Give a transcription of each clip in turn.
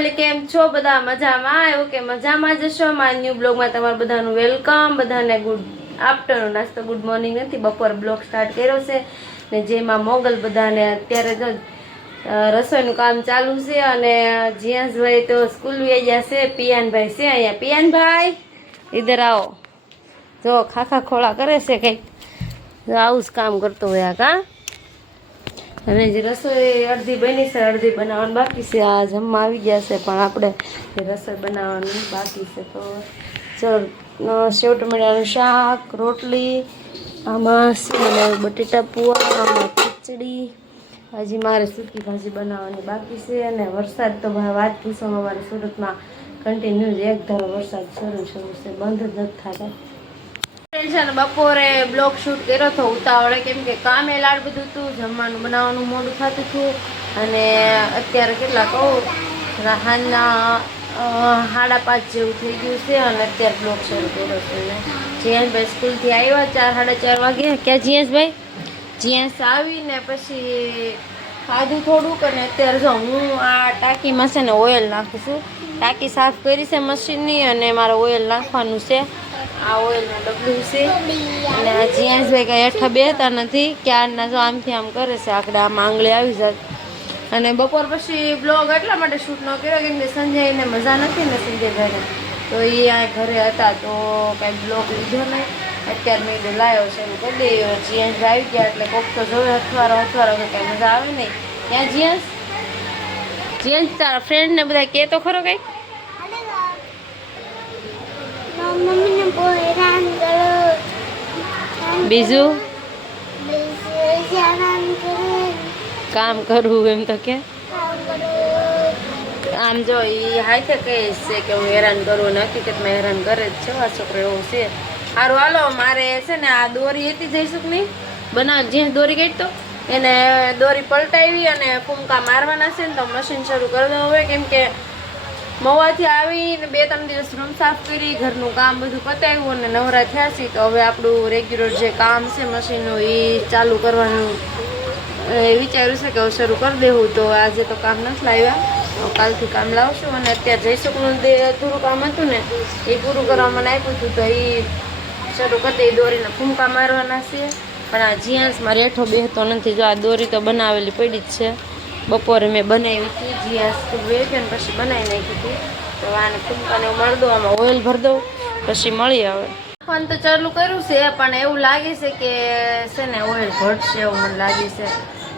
Family કેમ છો બધા મજામાં? એવું કે મજામાં જશો? મારા ન્યૂ બ્લોગમાં તમારું બધાનું વેલકમ. બધાને ગુડ આફ્ટરનૂન. આજ તો ગુડ મોર્નિંગ નથી, બપોર બ્લોગ સ્ટાર્ટ કર્યો છે ને જેમાં મોગલ બધાને અત્યારે તો રસોઈનું કામ ચાલુ છે અને જીયાસભાઈ તો સ્કૂલ વહી ગયા છે. પિયાનભાઈ છે અહીંયા. પિયાનભાઈ ઇધર આવો. જો ખાખા ખોળા કરે છે કંઈક, આવું જ કામ કરતો હોય કા. અને જે રસોઈ અડધી બની છે, અડધી બનાવવાનું બાકી છે. આ જમવા આવી ગયા છે પણ આપણે રસોઈ બનાવવાનું બાકી છે. તો ચલ સેવ ટમેટાનું શાક, રોટલી, આમાં શું બનાવ્યું, બટેટા પુઆ, આમાં ખીચડી. હજી મારે સૂકી ભાજી બનાવવાની બાકી છે. અને વરસાદ તો ભાઈ વાત પૂછવામાં, અમારે સુરતમાં કન્ટિન્યુ એક ધારો વરસાદ શરૂ છે, બંધ જ નથી થતા. બપોરે બ્લોગ શૂટ કર્યો હતો ઉતાવળે, કેમ કે કામે લાડ બધું હતું, જમવાનું બનાવવાનું મોડું થતું હતું. અને અત્યારે કેટલા કહું, સાંજના 5:30 જેવું થઈ ગયું છે અને અત્યારે બ્લોગ શરૂ કર્યો છે. જીયાસભાઈ સ્કૂલથી આવ્યા 4-4:30 વાગે. ક્યાં જીયાસભાઈ? જીયાસ આવીને પછી ખાધું થોડુંક. અને અત્યારે જો હું આ ટાંકીમાં છે ને ઓઇલ નાખું છું. ટાંકી સાફ કરી છે મશીનની અને મારે ઓઇલ નાખવાનું છે. આ ઓઇલનું ડબલું છે. અને આ જીયાસભાઈ કાંઈ હેઠા બેહતા નથી, ક્યારના જો આમથી આમ કરે છે, આકડે આમ આંગળી આવી જાય. અને બપોર પછી બ્લોગ એટલા માટે શૂટ ન કર્યો કેમ કે સંજયને મજા નથી ને, સંજયભાઈને, તો એ આ ઘરે હતા તો કાંઈ બ્લોગ લીધો નહીં. અત્યારે મેં કીધું લાવ્યો છે એમ કરી દઈએ. જીયાસભાઈ આવી ગયા એટલે કોક તો જોવે અથવારો કે કાંઈ મજા આવે નહીં. ત્યાં જીયાસ તારા ફ્રેન્ડને બધા કહે તો ખરો કંઈક. બીજું કામ કરવું એમ તો કે આમ જો એ હાથે કહે છે કે હું હેરાન કરું, હકીકતમાં હેરાન કરે જ છે. આ છોકરો એવું છે. સારું હાલો, મારે છે ને આ દોરી હતી જઈશું કે નહીં બનાવ, જ્યાં દોરી ગઈ તો એને દોરી પલટાવી અને ફૂમકા મારવાના છે ને, તો મશીન શરૂ કરી દેવું હોય. કેમ કે મવાથી આવીને 2-3 દિવસ રૂમ સાફ કરી, ઘરનું કામ બધું પતાવ્યું અને નવરા થયા છીએ. તો હવે આપણું રેગ્યુલર જે કામ છે મશીનનું એ ચાલુ કરવાનું વિચાર્યું છે કે હવે શરૂ કરી દેવું. તો આજે તો કામ નથી લાવ્યા, કાલથી કામ લાવશું. અને અત્યારે જયસુખનું અધૂરું કામ હતું ને એ પૂરું કરવા મને આપ્યું હતું, તો એ શરૂ કરી દે. દોરીને ફૂમકા મારવાના છે. પણ આ જીયાસ મારે હેઠો બેસતો નથી. જો આ દોરી તો બનાવેલી પડી જ છે, બપોરે મેં બનાવી હતી. જીયાસ સ્કૂલ વેઠી ને પછી બનાવી નાખી હતી. તો આને ફૂમકાને મળ દો, આમાં ઓઇલ ભરી દઉં પછી મળી આવે. ફોન તો ચાલુ કર્યું છે પણ એવું લાગે છે કે છે ને ઓઇલ ઘટશે એવું મને લાગે છે,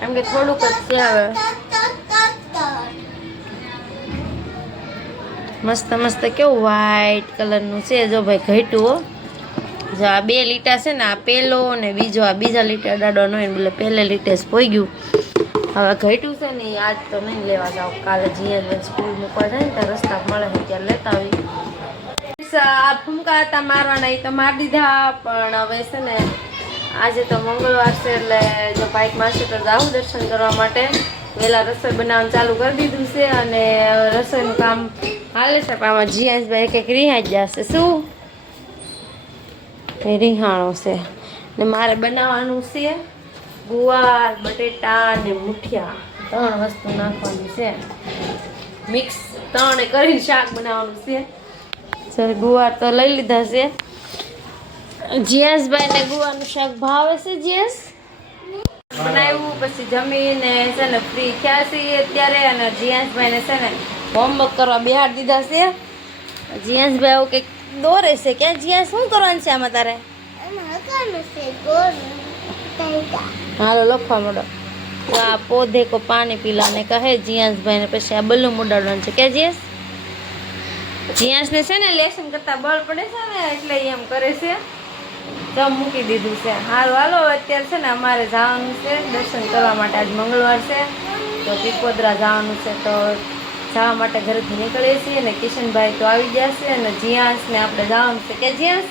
કેમ કે થોડુંક જ છે. હવે મસ્ત મસ્ત કેવું વ્હાઈટ કલરનું છે. જો ભાઈ ઘટ્યું. જો આ 2 લીટા છે ને, આ પહેલો ને બીજો, આ બીજા લીટા દાડો ન હોય ને, એટલે પહેલે લીટે જ પોઈ ગયું. હવે ઘટ્યું છે ને આજ તો નહીં લેવા જાવ, કાલે જીયાસભાઈ સ્કૂલ મૂકવા જાય ને ત્યાં રસ્તા મળે છે ત્યારે લેતા આવી. આ ફૂમકા હતા મારવાના, એ તો મારી દીધા. પણ હવે છે ને આજે તો મંગળવાર છે એટલે જો બાઇક મારશે તો જાઉં દર્શન કરવા માટે. વહેલા રસોઈ બનાવવાનું ચાલુ કરી દીધું છે અને રસોઈનું કામ હાલે છે. પણ આમાં જીયાસભાઈ કંઈક રિહાઈ જશે. શું રીહાણો છે ને મારે બનાવવાનું છે ગુવાર, બટેટા ને મુઠિયા, 3 વસ્તુ નાખવાની છે. મિક્સ 3 કરીને શાક બનાવવાનું છે. સર ગુવાર તો લઈ લીધા છે. જીયાસભાઈને ગુવારનું શાક ભાવે છે. જીયાસ બનાવ્યું પછી જમીને છે ને ફ્રી થયા છીએ અત્યારે. અને જીયાસભાઈને છે ને હોમવર્ક કરવા બેહાડી દીધા છે. જીયાસભાઈ આવું કંઈક દોરે છે. ક્યાં જીયાસ શું કરવાનું છે આમાં તારે? હાલો લખવા માંડો. આ પૌધે કો પાણી પીલાને કહે જીયાસભાઈને. પછી આ બલ્લું ઉડાડવાનું છે. કે જીયાસ? જીયાસને છે ને લેસન કરતા બળ પડે છે ને એટલે એમ કરે છે. તો મૂકી દીધું છે. હારું હાલો, અત્યારે છે ને અમારે જવાનું છે દર્શન કરવા માટે. આજ મંગળવાર છે તો પીપોદરા જવાનું છે, તો જવા માટે ઘરેથી નીકળીએ છીએ. અને કિશનભાઈ તો આવી ગયા છે અને જીયાસને આપણે જવાનું છે. કે જીયાસ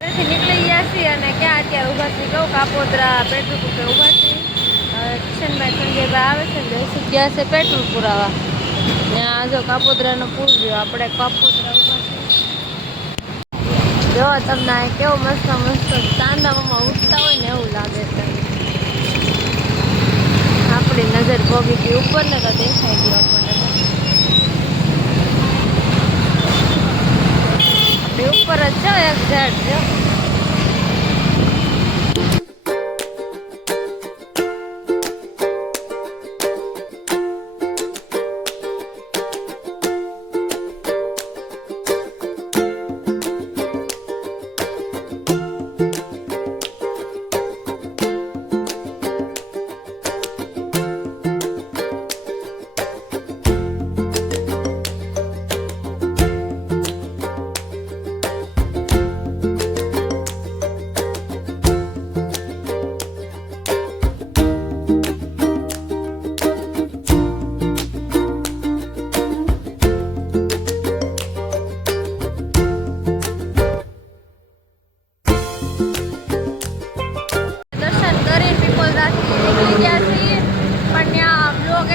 ઘરેથી નીકળી ગયા છીએ અને ક્યાં અત્યારે ઊભા છીએ કહું, કાપોદરા પેટ્રોલ પંપે ઊભા છીએ. કિશનભાઈ સંજયભાઈ આવે છે ને જયસુખ ગયા છે પેટ્રોલ પુરાવા. ને આ જો કાપોદરાનો પુલ રહ્યો, આપણે કાપોદરા ઊભા છીએ. જો તમને કેવું મસ્ત મસ્ત ચાંદામાં ઉઠતા હોય ને એવું લાગે છે. આપણી નજર પગી ગઈ ઉપર ને તો દેખાઈ ગયું આપણને. એક્ઝેક્ટ જો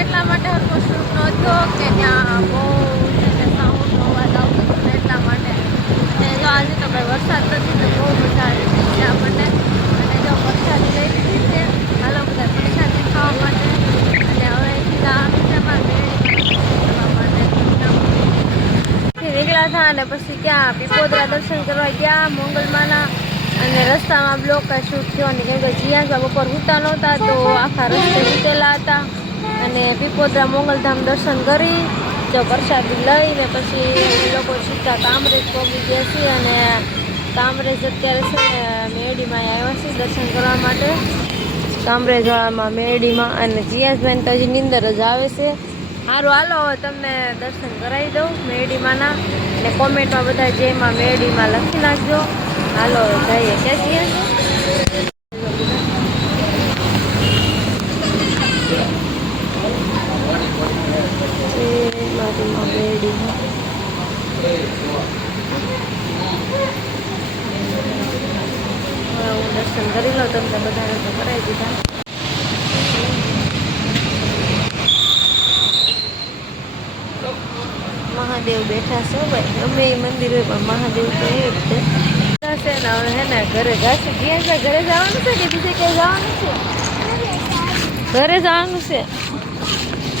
એટલા માટે હરકો શૂટ નહોતો કે ત્યાં બહુ સાઉન્ડ અવાજ આવતો હતો એટલા માટે ને જો આજે તો ભાઈ વરસાદ નથી તો બહુ મજા આવી છે આપણને અને જો વરસાદ લઈ લીધી છે હાલો બધા પ્રસાદી ખાવા માટે અને હવે સીધા કરવા માટે નીકળ્યા હતા અને પછી ક્યાં પીપોદરા દર્શન કરવા ગયા મોંગલમાના અને રસ્તામાં બ્લોક શૂટ થયો અને કેમ કે જીયાસા બપોર સૂતા નહોતા તો આખા રસ્તે સૂતેલા હતા અને પીપોદરા મોગલધામ દર્શન કરી જો પ્રસાદી લઈને પછી એ લોકો સીધા કામરેજ પહોંચી ગયા છીએ અને કામરેજ અત્યારે છે ને મેરડીમાં આવ્યા છીએ દર્શન કરવા માટે કામરેજવાળામાં મેરડીમાં અને જીયાસભાઈને તો હજી નીંદર જ આવે છે સારું હાલો હવે તમને દર્શન કરાવી દઉં મેરડીમાંના અને કોમેન્ટમાં બધા જેમાં મેરડીમાં લખી નાખજો હાલો જઈએ ક્યાં છીએ હું દર્શન કરી લો તમને બધાને તો કરાવી દીધા મહાદેવ બેઠા છો ભાઈ ગમે એ મંદિર હોય પણ મહાદેવ તો એ જ છે ને હવે હે ને ઘરે જશે ઘરે જવાનું છે કે બીજે ક્યાંય જવાનું છે ઘરે જવાનું છે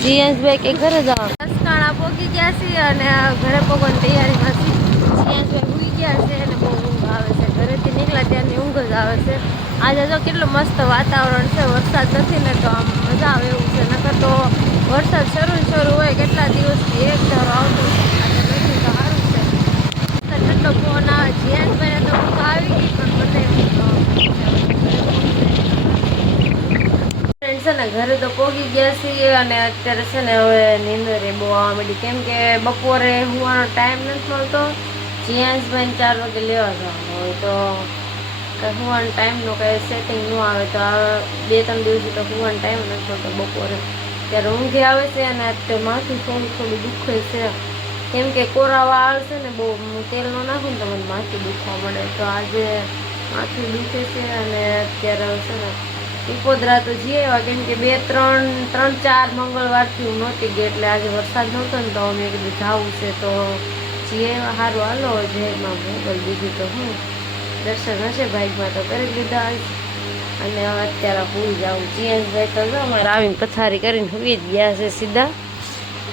જીયાસભાઈ કે ઘરે જવાનું રસકાણા પોગી ગયા છીએ અને ઘરે પોગવાની તૈયારીમાં જીયાસભાઈ ઉઈ ગયા છે અને બહુ ઊંઘ આવે છે ઘરેથી નીકળ્યા ત્યાંની ઊંઘ જ આવે છે આજે જો કેટલું મસ્ત વાતાવરણ છે વરસાદ નથી ને તો આમ મજા આવે એવું છે નકર તો વરસાદ શરૂ હોય કેટલા દિવસથી એક ધારો આવતો આજે નથી તો સારું છે ઠંડો ફોન આવે જીયાસભાઈને તો ઊંઘ આવી ગઈ પણ મને છે ને ઘરે તો પોગી ગયા છીએ અને અત્યારે છે ને હવે નીંદર એ બહુ આવવા માંડી કેમ કે બપોરે હુવાનો ટાઈમ નથી મળતો જીયાસભાઈને 4 વાગે લેવા જવાનું હોય તો હુવાનો ટાઈમનો કંઈ સેટિંગ ન આવે તો આ 2-3 દિવસથી તો હુવાનો ટાઈમ નથી મળતો બપોરે ત્યારે ઊંઘી આવે છે અને અત્યારે માથું થોડું દુખે છે કેમ કે કોરા વાળ છે ને બહુ તેલ ન નાખું ને તો મને માથું દુખવા મળે તો આજે માથું દુખે છે અને અત્યારે છે ને પીપોદરા તો જઈએ એવા કેમ કે 3-4 મંગળવારથી હું નહોતી ગઈ એટલે આજે વરસાદ નહોતો ને તો મેં કીધું જવું છે તો જઈએ એવા સારું હાલો જેમાં મોગલ બીજું તો હું દર્શન હશે ભાઈમાં તો કરી લીધા અને હવે અત્યારે ભૂલી જાઉં જીયાસભાઈ તો અમારે આવીને પથારી કરીને સુઈ જ ગયા છે સીધા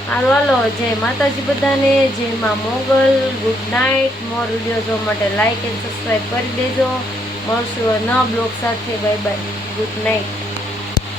સારું હાલો જય માતાજી બધાને જય માં Mogal good night more video જોવા માટે લાઇક એન્ડ સબસ્ક્રાઈબ કરી દેજો મળશું નવા બ્લોગ સાથે બાય બાય ગુડ નાઇટ